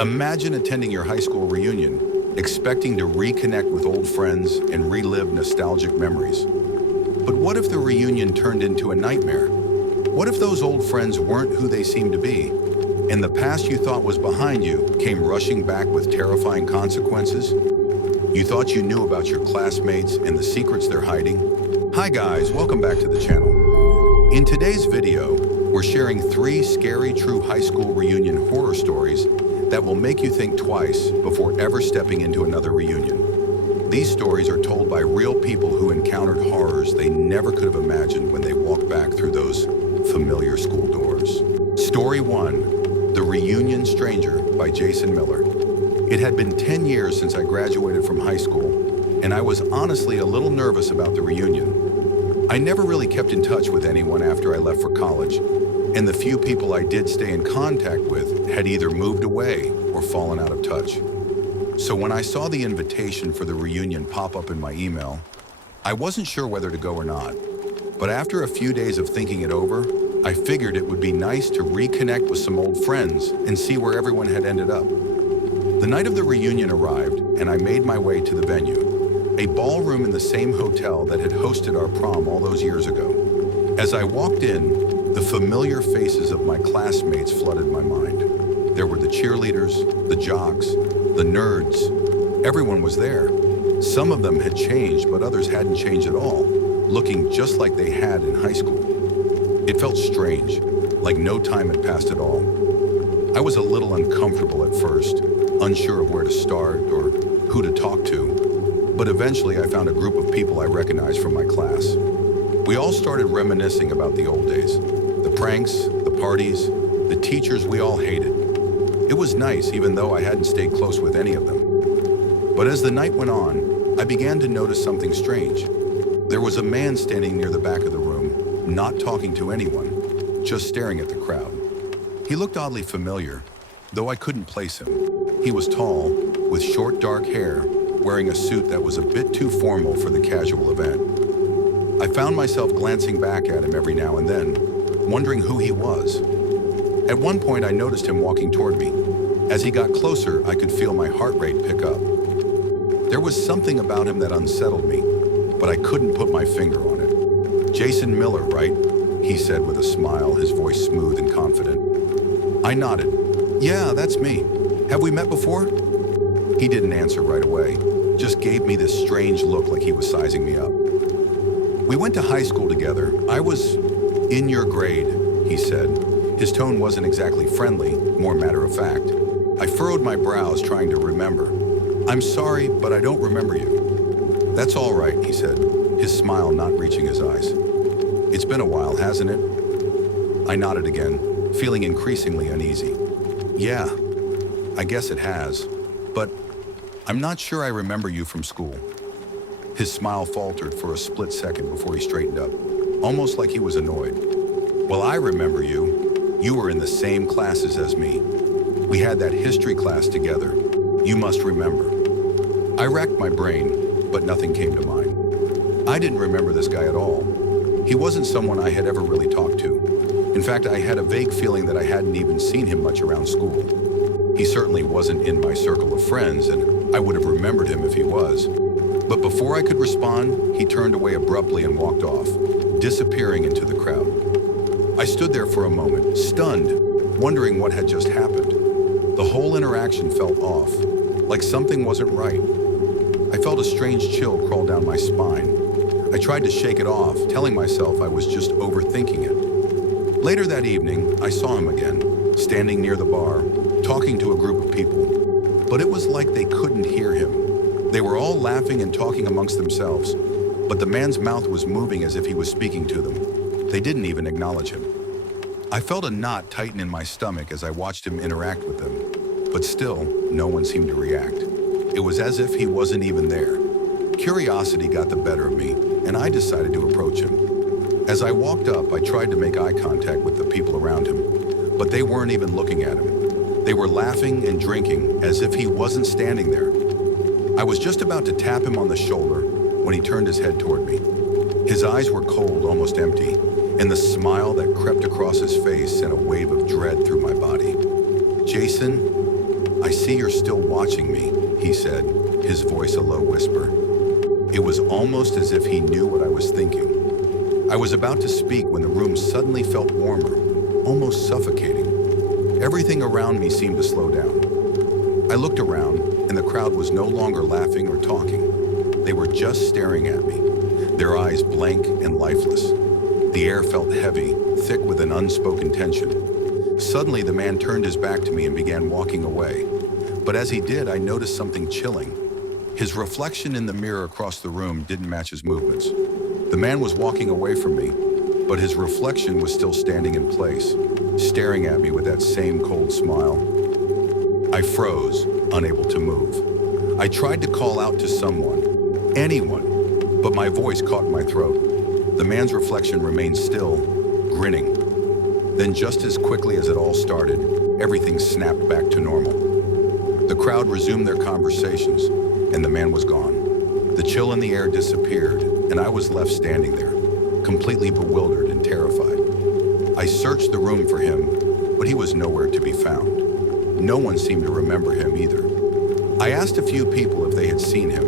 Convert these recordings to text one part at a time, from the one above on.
Imagine attending your high school reunion, expecting to reconnect with old friends and relive nostalgic memories. But what if the reunion turned into a nightmare? What if those old friends weren't who they seemed to be, and the past you thought was behind you came rushing back with terrifying consequences? You thought you knew about your classmates and the secrets they're hiding? Hi guys, welcome back to the channel. In today's video, we're sharing 3 scary true high school reunion horror stories that will make you think twice before ever stepping into another reunion. These stories are told by real people who encountered horrors they never could have imagined when they walked back through those familiar school doors. Story 1, The Reunion Stranger by Jason Miller. It had been 10 years since I graduated from high school, and I was honestly a little nervous about the reunion. I never really kept in touch with anyone after I left for college, and the few people I did stay in contact with had either moved away or fallen out of touch. So when I saw the invitation for the reunion pop up in my email, I wasn't sure whether to go or not. But after a few days of thinking it over, I figured it would be nice to reconnect with some old friends and see where everyone had ended up. The night of the reunion arrived, and I made my way to the venue, a ballroom in the same hotel that had hosted our prom all those years ago. As I walked in, the familiar faces of my classmates flooded my mind. There were the cheerleaders, the jocks, the nerds. Everyone was there. Some of them had changed, but others hadn't changed at all, looking just like they had in high school. It felt strange, like no time had passed at all. I was a little uncomfortable at first, unsure of where to start or who to talk to, but eventually I found a group of people I recognized from my class. We all started reminiscing about the old days, the pranks, the parties, the teachers we all hated. It was nice, even though I hadn't stayed close with any of them. But as the night went on, I began to notice something strange. There was a man standing near the back of the room, not talking to anyone, just staring at the crowd. He looked oddly familiar, though I couldn't place him. He was tall, with short dark hair, wearing a suit that was a bit too formal for the casual event. I found myself glancing back at him every now and then, wondering who he was. At one point, I noticed him walking toward me. As he got closer, I could feel my heart rate pick up. There was something about him that unsettled me, but I couldn't put my finger on it. "Jason Miller, right?" he said with a smile, his voice smooth and confident. I nodded. "Yeah, that's me. Have we met before?" He didn't answer right away, just gave me this strange look like he was sizing me up. "We went to high school together. I was in your grade," he said. His tone wasn't exactly friendly, more matter of fact. I furrowed my brows, trying to remember. "I'm sorry, but I don't remember you." "That's all right," he said, his smile not reaching his eyes. "It's been a while, hasn't it?" I nodded again, feeling increasingly uneasy. "Yeah, I guess it has, but I'm not sure I remember you from school." His smile faltered for a split second before he straightened up, almost like he was annoyed. "Well, I remember you. You were in the same classes as me. We had that history class together. You must remember." I racked my brain, but nothing came to mind. I didn't remember this guy at all. He wasn't someone I had ever really talked to. In fact, I had a vague feeling that I hadn't even seen him much around school. He certainly wasn't in my circle of friends, and I would have remembered him if he was. But before I could respond, he turned away abruptly and walked off, disappearing into the crowd. I stood there for a moment, stunned, wondering what had just happened. The whole interaction felt off, like something wasn't right. I felt a strange chill crawl down my spine. I tried to shake it off, telling myself I was just overthinking it. Later that evening, I saw him again, standing near the bar, talking to a group of people. But it was like they couldn't hear him. They were all laughing and talking amongst themselves, but the man's mouth was moving as if he was speaking to them. They didn't even acknowledge him. I felt a knot tighten in my stomach as I watched him interact with them, but still, no one seemed to react. It was as if he wasn't even there. Curiosity got the better of me, and I decided to approach him. As I walked up, I tried to make eye contact with the people around him, but they weren't even looking at him. They were laughing and drinking as if he wasn't standing there. I was just about to tap him on the shoulder when he turned his head toward me. His eyes were cold, almost empty, and the smile that crept across his face sent a wave of dread through my body. "Jason," I see you're still watching me," he said, his voice a low whisper. It was almost as if he knew what I was thinking. I was about to speak when the room suddenly felt warmer, almost suffocating. Everything around me seemed to slow down. I looked around, and the crowd was no longer laughing or talking. They were just staring at me, their eyes blank and lifeless. The air felt heavy, thick with an unspoken tension. Suddenly, the man turned his back to me and began walking away. But as he did, I noticed something chilling. His reflection in the mirror across the room didn't match his movements. The man was walking away from me, but his reflection was still standing in place, staring at me with that same cold smile. I froze, unable to move. I tried to call out to someone, anyone, but my voice caught in my throat. The man's reflection remained still, grinning. Then just as quickly as it all started, everything snapped back to normal. The crowd resumed their conversations, and the man was gone. The chill in the air disappeared, and I was left standing there, completely bewildered and terrified. I searched the room for him, but he was nowhere to be found. No one seemed to remember him either. I asked a few people if they had seen him,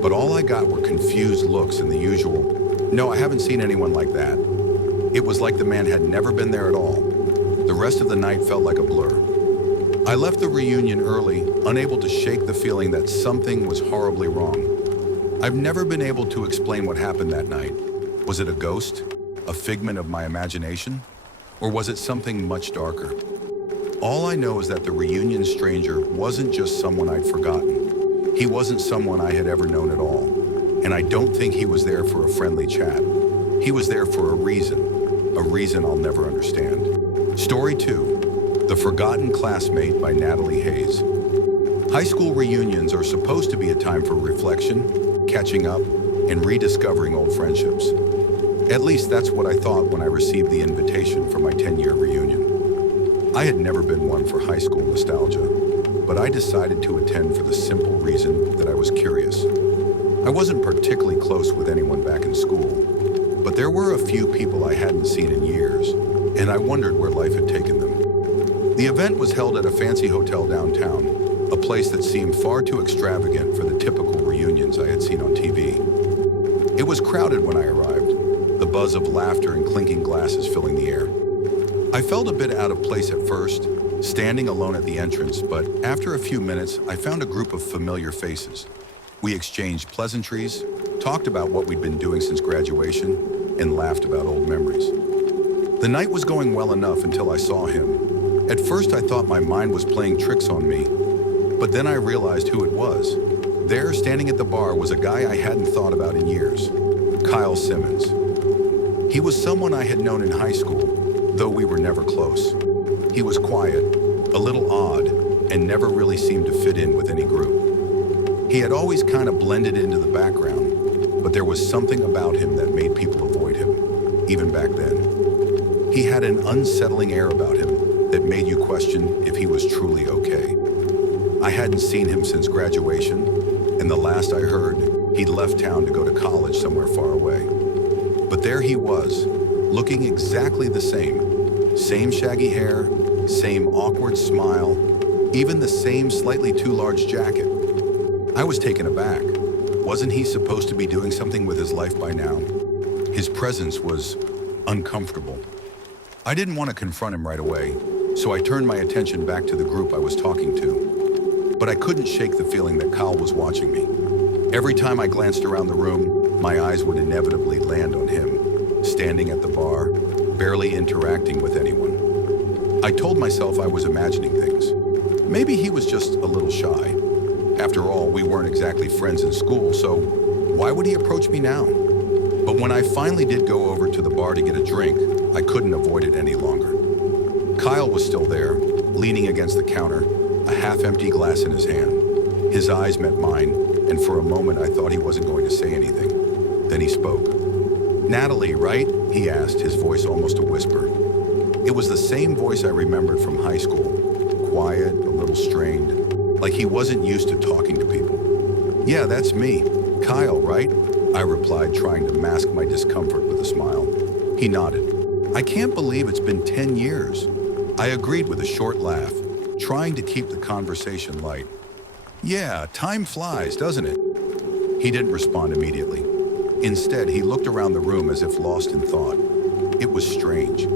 but all I got were confused looks and the usual, "No, I haven't seen anyone like that." It was like the man had never been there at all. The rest of the night felt like a blur. I left the reunion early, unable to shake the feeling that something was horribly wrong. I've never been able to explain what happened that night. Was it a ghost? A figment of my imagination? Or was it something much darker? All I know is that the reunion stranger wasn't just someone I'd forgotten. He wasn't someone I had ever known at all. And I don't think he was there for a friendly chat. He was there for a reason I'll never understand. Story 2, The Forgotten Classmate by Natalie Hayes. High school reunions are supposed to be a time for reflection, catching up, and rediscovering old friendships. At least that's what I thought when I received the invitation for my 10-year reunion. I had never been one for high school nostalgia, but I decided to attend for the simple reason that I was curious. I wasn't particularly close with anyone back in school, but there were a few people I hadn't seen in years, and I wondered where life had taken them. The event was held at a fancy hotel downtown, a place that seemed far too extravagant for the typical reunions I had seen on TV. It was crowded when I arrived, the buzz of laughter and clinking glasses filling the air. I felt a bit out of place at first, standing alone at the entrance, but after a few minutes, I found a group of familiar faces. We exchanged pleasantries, talked about what we'd been doing since graduation, and laughed about old memories. The night was going well enough until I saw him. At first, I thought my mind was playing tricks on me, but then I realized who it was. There, standing at the bar, was a guy I hadn't thought about in years, Kyle Simmons. He was someone I had known in high school, though we were never close. He was quiet, a little odd, and never really seemed to fit in with any group. He had always kind of blended into the background, but there was something about him that made people avoid him, even back then. He had an unsettling air about him that made you question if he was truly okay. I hadn't seen him since graduation, and the last I heard, he'd left town to go to college somewhere far away. But there he was, looking exactly the same. Same shaggy hair, same awkward smile, even the same slightly too large jacket. I was taken aback. Wasn't he supposed to be doing something with his life by now? His presence was uncomfortable. I didn't want to confront him right away, so I turned my attention back to the group I was talking to. But I couldn't shake the feeling that Kyle was watching me. Every time I glanced around the room, my eyes would inevitably land on him, standing at the bar, barely interacting with anyone. I told myself I was imagining things. Maybe he was just a little shy. After all, we weren't exactly friends in school, so why would he approach me now? But when I finally did go over to the bar to get a drink, I couldn't avoid it any longer. Kyle was still there, leaning against the counter, a half-empty glass in his hand. His eyes met mine, and for a moment I thought he wasn't going to say anything. Then he spoke. "Natalie, right?" he asked, his voice almost a whisper. It was the same voice I remembered from high school, quiet, a little strained, like he wasn't used to talking to people. "Yeah, that's me. Kyle, right?" I replied, trying to mask my discomfort with a smile. He nodded. "I can't believe it's been 10 years. I agreed with a short laugh. trying to keep the conversation light. "Yeah, time flies, doesn't it?" He didn't respond immediately. Instead, he looked around the room as if lost in thought. It was strange.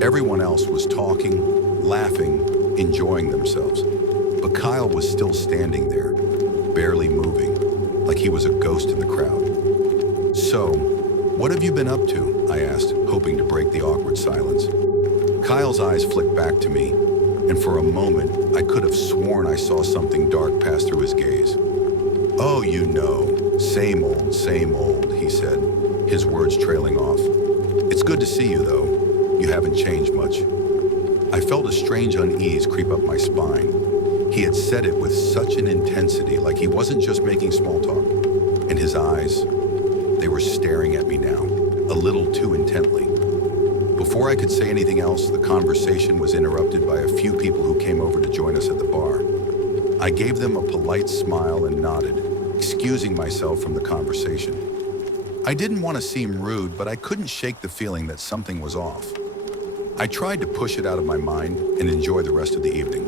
Everyone else was talking, laughing, enjoying themselves. But Kyle was still standing there, barely moving, like he was a ghost in the crowd. "So, what have you been up to?" I asked, hoping to break the awkward silence. Kyle's eyes flicked back to me, and for a moment, I could have sworn I saw something dark pass through his gaze. "Oh, you know, same old," he said, his words trailing off. "It's good to see you, though. You haven't changed much." I felt a strange unease creep up my spine. He had said it with such an intensity, like he wasn't just making small talk. And his eyes, they were staring at me now, a little too intently. Before I could say anything else, the conversation was interrupted by a few people who came over to join us at the bar. I gave them a polite smile and nodded, excusing myself from the conversation. I didn't want to seem rude, but I couldn't shake the feeling that something was off. I tried to push it out of my mind and enjoy the rest of the evening.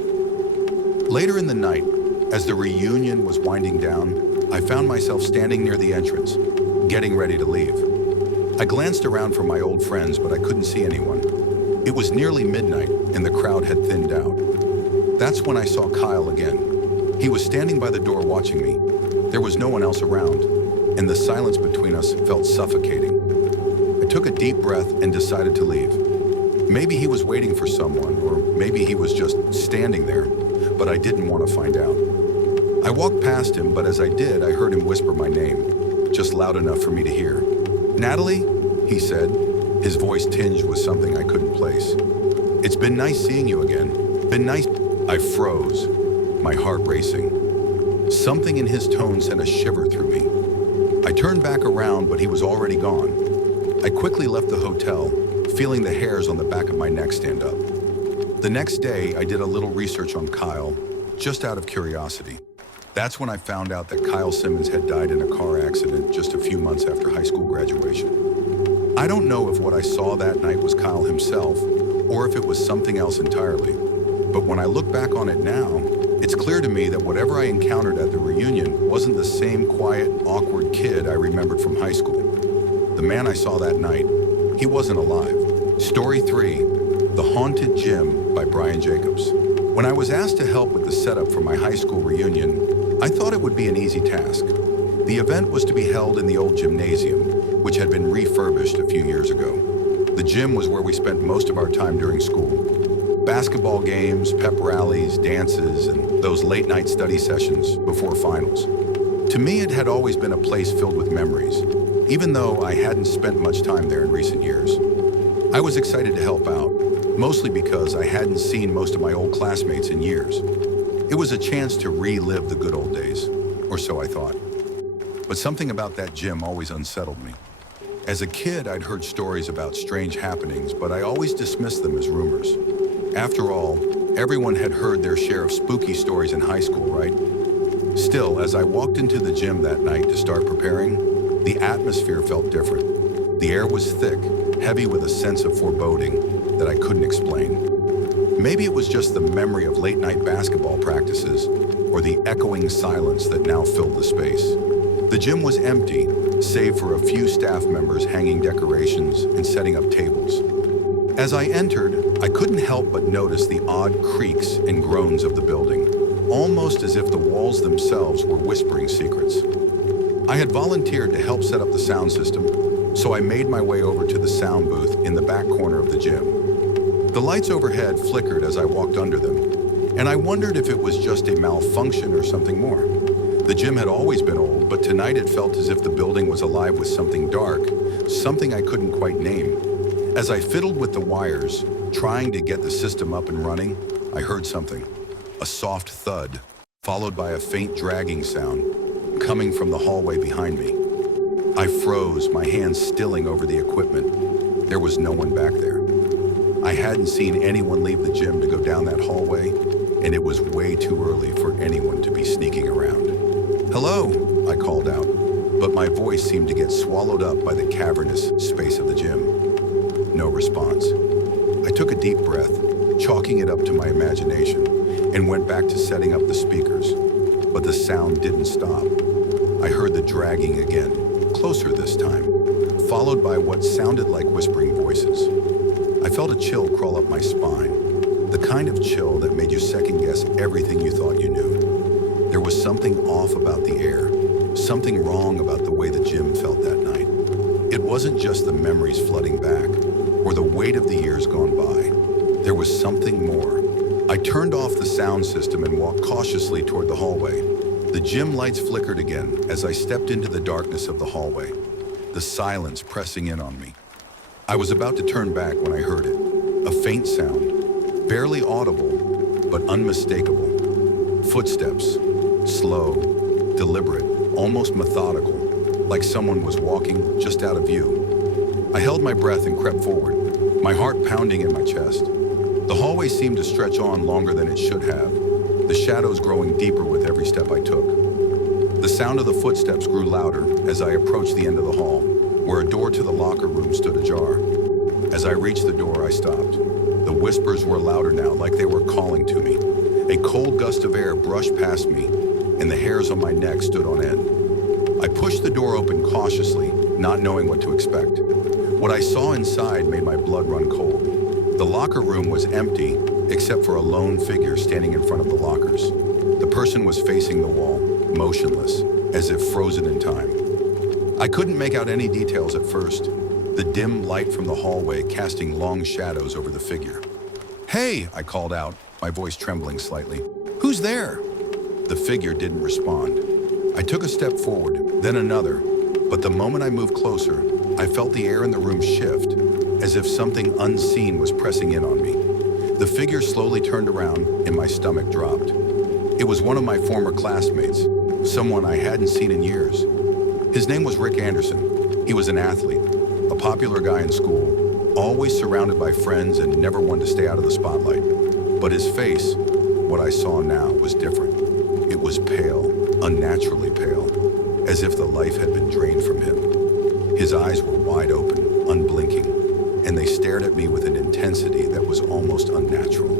Later in the night, as the reunion was winding down, I found myself standing near the entrance, getting ready to leave. I glanced around for my old friends, but I couldn't see anyone. It was nearly midnight, and the crowd had thinned out. That's when I saw Kyle again. He was standing by the door watching me. There was no one else around, and the silence between us felt suffocating. I took a deep breath and decided to leave. Maybe he was waiting for someone, or maybe he was just standing there, but I didn't want to find out. I walked past him, but as I did, I heard him whisper my name, just loud enough for me to hear. "Natalie?" he said, his voice tinged with something I couldn't place. "It's been nice seeing you again. Been nice." I froze, my heart racing. Something in his tone sent a shiver through me. I turned back around, but he was already gone. I quickly left the hotel, feeling the hairs on the back of my neck stand up. The next day, I did a little research on Kyle, just out of curiosity. That's when I found out that Kyle Simmons had died in a car accident just a few months after high school graduation. I don't know if what I saw that night was Kyle himself, or if it was something else entirely. But when I look back on it now, it's clear to me that whatever I encountered at the reunion wasn't the same quiet, awkward kid I remembered from high school. The man I saw that night, he wasn't alive. Story 3, The Haunted Gym by Brian Jacobs. When I was asked to help with the setup for my high school reunion, I thought it would be an easy task. The event was to be held in the old gymnasium, which had been refurbished a few years ago. The gym was where we spent most of our time during school. Basketball games, pep rallies, dances, and those late-night study sessions before finals. To me, it had always been a place filled with memories, even though I hadn't spent much time there in recent years. I was excited to help out, mostly because I hadn't seen most of my old classmates in years. It was a chance to relive the good old days, or so I thought. But something about that gym always unsettled me. As a kid, I'd heard stories about strange happenings, but I always dismissed them as rumors. After all, everyone had heard their share of spooky stories in high school, right? Still, as I walked into the gym that night to start preparing, the atmosphere felt different. The air was thick, heavy with a sense of foreboding that I couldn't explain. Maybe it was just the memory of late-night basketball practices or the echoing silence that now filled the space. The gym was empty, save for a few staff members hanging decorations and setting up tables. As I entered, I couldn't help but notice the odd creaks and groans of the building, almost as if the walls themselves were whispering secrets. I had volunteered to help set up the sound system, so I made my way over to the sound booth in the back corner of the gym. The lights overhead flickered as I walked under them, and I wondered if it was just a malfunction or something more. The gym had always been old, but tonight it felt as if the building was alive with something dark, something I couldn't quite name. As I fiddled with the wires, trying to get the system up and running, I heard something. A soft thud, followed by a faint dragging sound, coming from the hallway behind me. I froze, my hands stilling over the equipment. There was no one back there. I hadn't seen anyone leave the gym to go down that hallway, and it was way too early for anyone to be sneaking around. "Hello," I called out, but my voice seemed to get swallowed up by the cavernous space of the gym. No response. I took a deep breath, chalking it up to my imagination, and went back to setting up the speakers. But the sound didn't stop. I heard the dragging again, closer this time, followed by what sounded like whispering voices. I felt a chill crawl up my spine, the kind of chill that made you second-guess everything you thought you knew. There was something off about the air, something wrong about the way the gym felt that night. It wasn't just the memories flooding back, or the weight of the years gone by. There was something more. I turned off the sound system and walked cautiously toward the hallway. The gym lights flickered again as I stepped into the darkness of the hallway, the silence pressing in on me. I was about to turn back when I heard it, a faint sound, barely audible, but unmistakable. Footsteps, slow, deliberate, almost methodical, like someone was walking just out of view. I held my breath and crept forward, my heart pounding in my chest. The hallway seemed to stretch on longer than it should have, the shadows growing deeper with every step I took. The sound of the footsteps grew louder as I approached the end of the hall, where a door to the locker room stood ajar. As I reached the door, I stopped. The whispers were louder now, like they were calling to me. A cold gust of air brushed past me, and the hairs on my neck stood on end. I pushed the door open cautiously, not knowing what to expect. What I saw inside made my blood run cold. The locker room was empty, except for a lone figure standing in front of the lockers. The person was facing the wall, motionless, as if frozen in time. I couldn't make out any details at first, the dim light from the hallway casting long shadows over the figure. "Hey!" I called out, my voice trembling slightly. "Who's there?" The figure didn't respond. I took a step forward, then another, but the moment I moved closer, I felt the air in the room shift, as if something unseen was pressing in on me. The figure slowly turned around, and my stomach dropped. It was one of my former classmates, someone I hadn't seen in years. His name was Rick Anderson. He was an athlete, a popular guy in school, always surrounded by friends and never one to stay out of the spotlight. But his face, what I saw now, was different. It was pale, unnaturally pale, as if the life had been drained from him. His eyes were wide open, unblinking, and they stared at me with an intensity that was almost unnatural.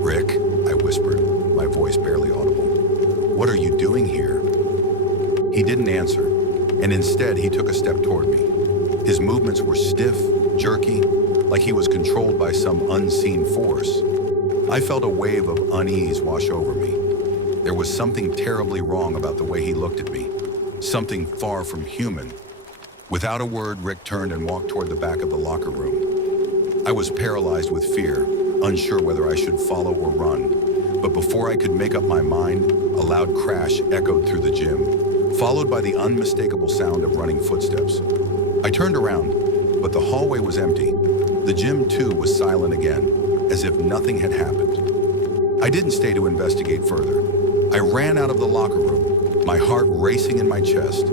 "Rick," I whispered, my voice barely audible. "What are you doing here?" He didn't answer, and instead he took a step toward me. His movements were stiff, jerky, like he was controlled by some unseen force. I felt a wave of unease wash over me. There was something terribly wrong about the way he looked at me, something far from human. Without a word, Rick turned and walked toward the back of the locker room. I was paralyzed with fear, unsure whether I should follow or run. But before I could make up my mind, a loud crash echoed through the gym, followed by the unmistakable sound of running footsteps. I turned around, but the hallway was empty. The gym, too, was silent again, as if nothing had happened. I didn't stay to investigate further. I ran out of the locker room, my heart racing in my chest.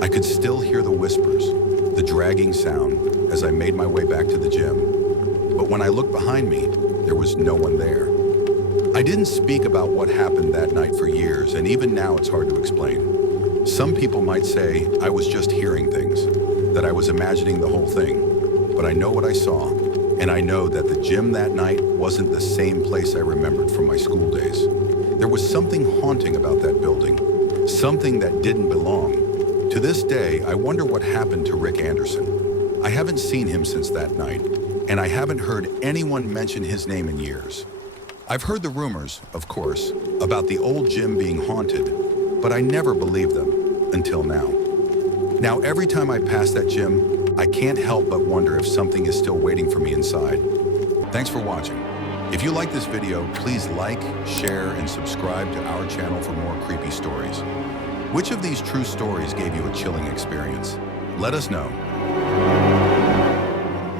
I could still hear the whispers, the dragging sound, as I made my way back to the gym. But when I looked behind me, there was no one there. I didn't speak about what happened that night for years, and even now it's hard to explain. Some people might say I was just hearing things, that I was imagining the whole thing. But I know what I saw, and I know that the gym that night wasn't the same place I remembered from my school days. There was something haunting about that building, something that didn't belong. To this day, I wonder what happened to Rick Anderson. I haven't seen him since that night, and I haven't heard anyone mention his name in years. I've heard the rumors, of course, about the old gym being haunted, but I never believed them until now. Now, every time I pass that gym, I can't help but wonder if something is still waiting for me inside. Thanks for watching. If you like this video, please like, share, and subscribe to our channel for more creepy stories. Which of these true stories gave you a chilling experience? Let us know.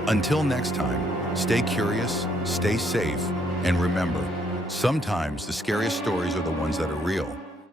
Until next time, stay curious, stay safe, and remember, sometimes the scariest stories are the ones that are real.